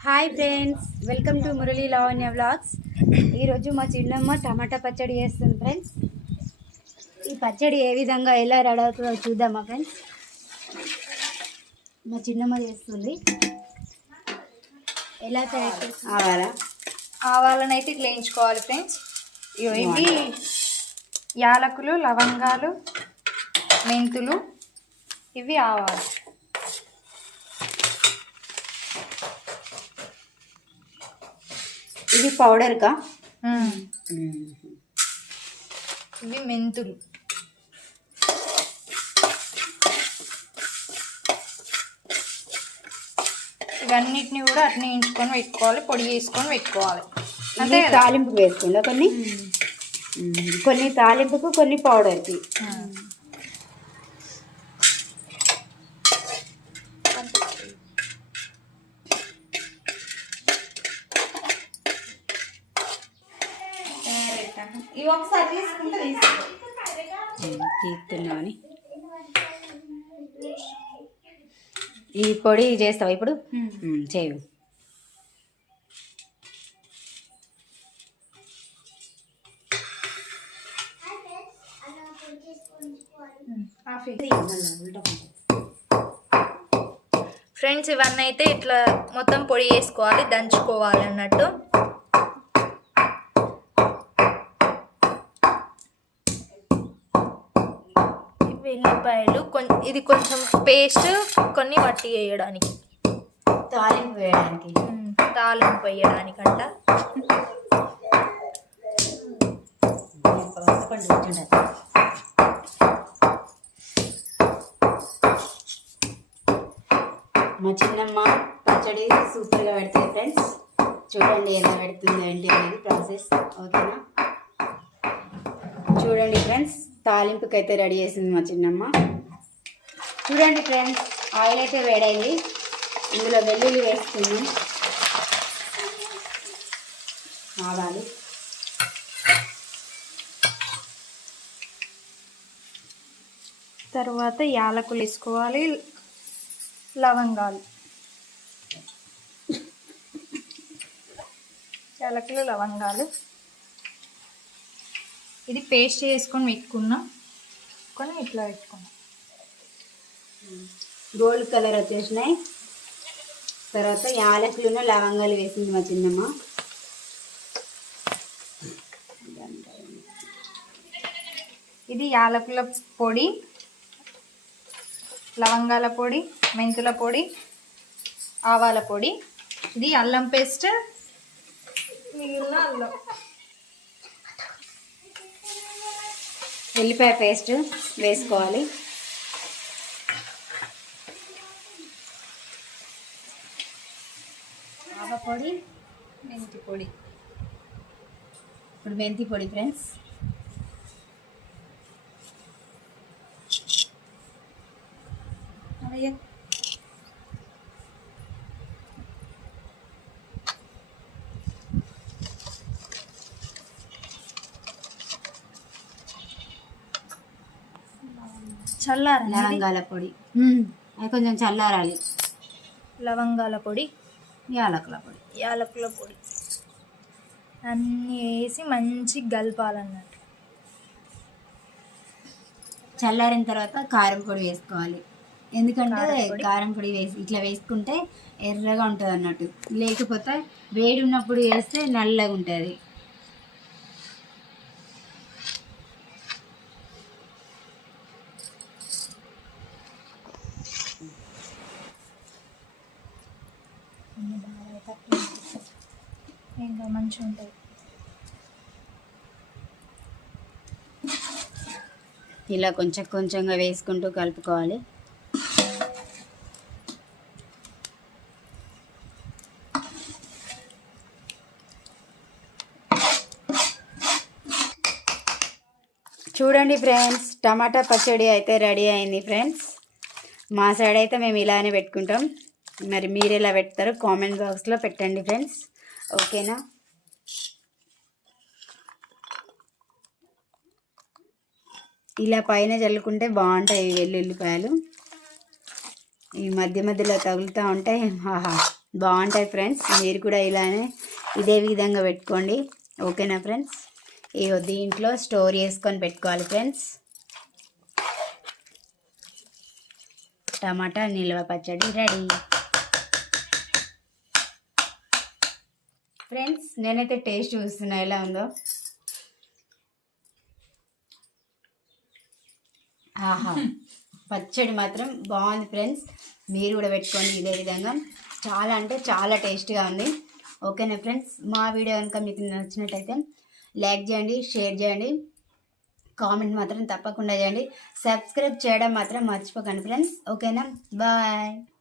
Hi friends welcome to Murali Lavanya vlogs ఈరోజు మా చిన్నమ్మ టమాటా పచ్చడి చేస్తుంది ఫ్రెండ్స్ ఈ పచ్చడి ఏ విధంగా ఎలా రెడీ అవుతుందో చూద్దామా ఫ్రెండ్స్ మా చిన్నమ్మ చేస్తుంది. ఎలా తయారు చేస్తుంది? ఆవాలా. ఆవాలను అయితే వేయించుకోవాలి ఫ్రెండ్స్ ఇవి యాలకులు లవంగాలు మెంతులు ఇవి ఆవాలు. ఇది పౌడర్ కా? ఇవి మెంతులు. ఇవన్నిటిని కూడా అట్నే వేయించుకొని పెట్టుకోవాలి పొడి చేసుకొని పెట్టుకోవాలి. కదా? తాలింపుకు వేసుకుందా కొన్ని. కొన్ని తాలింపుకు కొన్ని పౌడర్కి ఇవి ఒకసారి తీసుకుంటే తీసుకో. తీస్తున్నామని ఈ పొడి చేస్తావా ఇప్పుడు? మ్మ్, చేయు. ఫ్రెండ్స్ ఇవన్నీ అయితే ఇట్లా మొత్తం పొడి చేసుకోవాలి దంచుకోవాలి అన్నట్టు. వెల్లిపాయలు ఇది కొంచెం పేస్ట్ కొన్ని వట్టి వేయడానికి. తాలింపు వేయడానికి. తాలింపు వేయడానికంట. మా చిన్నమ్మ పచ్చడి సూపర్గా పెడుతుంది ఫ్రెండ్స్. చూడండి ఎలా పెడుతుంది ఏంటి అనేది ప్రాసెస్. ఓకేనా? చూడండి ఫ్రెండ్స్. తాలింపుకి అయితే రెడీ చేసింది మా చిన్నమ్మ. చూడండి ఫ్రెండ్స్ ఆయిల్ అయితే వేడైంది. ఇందులో వెల్లుల్లి వేసుకున్నాం ఆవాలు. తర్వాత యాలకులు వేసుకోవాలి లవంగాలు. యాలకులు లవంగాలు. ఇది పేస్ట్ చేసుకొని పెట్టుకున్నాం కొని ఇట్లా పెట్టుకున్నాం గోల్డ్ కలర్ వచ్చేసినాయి. తర్వాత యాలకులను లవంగాలు వేసింది మా చిన్నమ్మ. ఇది యాలకుల పొడి లవంగాల పొడి మెంతుల పొడి ఆవాల పొడి. ఇది అల్లం పేస్ట్. మిగిలిన అల్లం. ఉల్లిపాయ పేస్ట్ వేసుకోవాలి. ఆవపొడి మెంతి పొడి. ఇప్పుడు మెంతి పొడి ఫ్రెండ్స్. అలాగే చల్లారండి లవంగాల పొడి. అది కొంచెం చల్లారాలి. లవంగాల పొడి. యాలకుల పొడి. యాలకుల పొడి. అన్నీ వేసి మంచి గలపాలన్నట్టు. చల్లారిన తర్వాత కారం పొడి వేసుకోవాలి. ఎందుకంటే? కారం పొడి. వేసి ఇట్లా వేసుకుంటే ఎర్రగా ఉంటుంది అన్నట్టు లేకపోతే వేడి ఉన్నప్పుడు వేస్తే నల్లగా ఉంటుంది మంచిగా ఉంటుంది ఇలా కొంచెం కొంచెంగా వేసుకుంటూ కలుపుకోవాలి. చూడండి ఫ్రెండ్స్ టమాటా పచ్చడి అయితే రెడీ అయింది ఫ్రెండ్స్. మా సైడ్ అయితే మేము ఇలానే పెట్టుకుంటాం. మరి మీరు ఎలా పెడతారు కామెంట్ బాక్స్లో పెట్టండి ఫ్రెండ్స్. ఓకేనా? ఇలా పైన చల్లుకుంటే బాగుంటాయి వెల్లుల్లిపాయలు. ఈ మధ్య మధ్యలో తగులుతూ ఉంటే ఆహా బాగుంటాయి ఫ్రెండ్స్. మీరు కూడా ఇలానే ఇదే విధంగా పెట్టుకోండి. ఓకేనా ఫ్రెండ్స్? ఇగో దీంట్లో స్టోర్ చేసుకొని పెట్టుకోవాలి ఫ్రెండ్స్. టమాటా నిల్వ పచ్చడి రెడీ. ఫ్రెండ్స్ నేనైతే టేస్ట్ చూస్తున్నా ఎలా ఉందో. ఆహా. పచ్చడి మాత్రం బాగుంది ఫ్రెండ్స్. మీరు కూడా పెట్టుకోండి ఇదే విధంగా. చాలా అంటే చాలా టేస్ట్గా ఉంది. ఓకేనా ఫ్రెండ్స్? మా వీడియో కనుక మీకు నచ్చినట్టయితే లైక్ చేయండి షేర్ చేయండి. కామెంట్ మాత్రం తప్పకుండా చేయండి. సబ్స్క్రైబ్ చేయడం మాత్రం మర్చిపోకండి ఫ్రెండ్స్. ఓకేనా? బాయ్.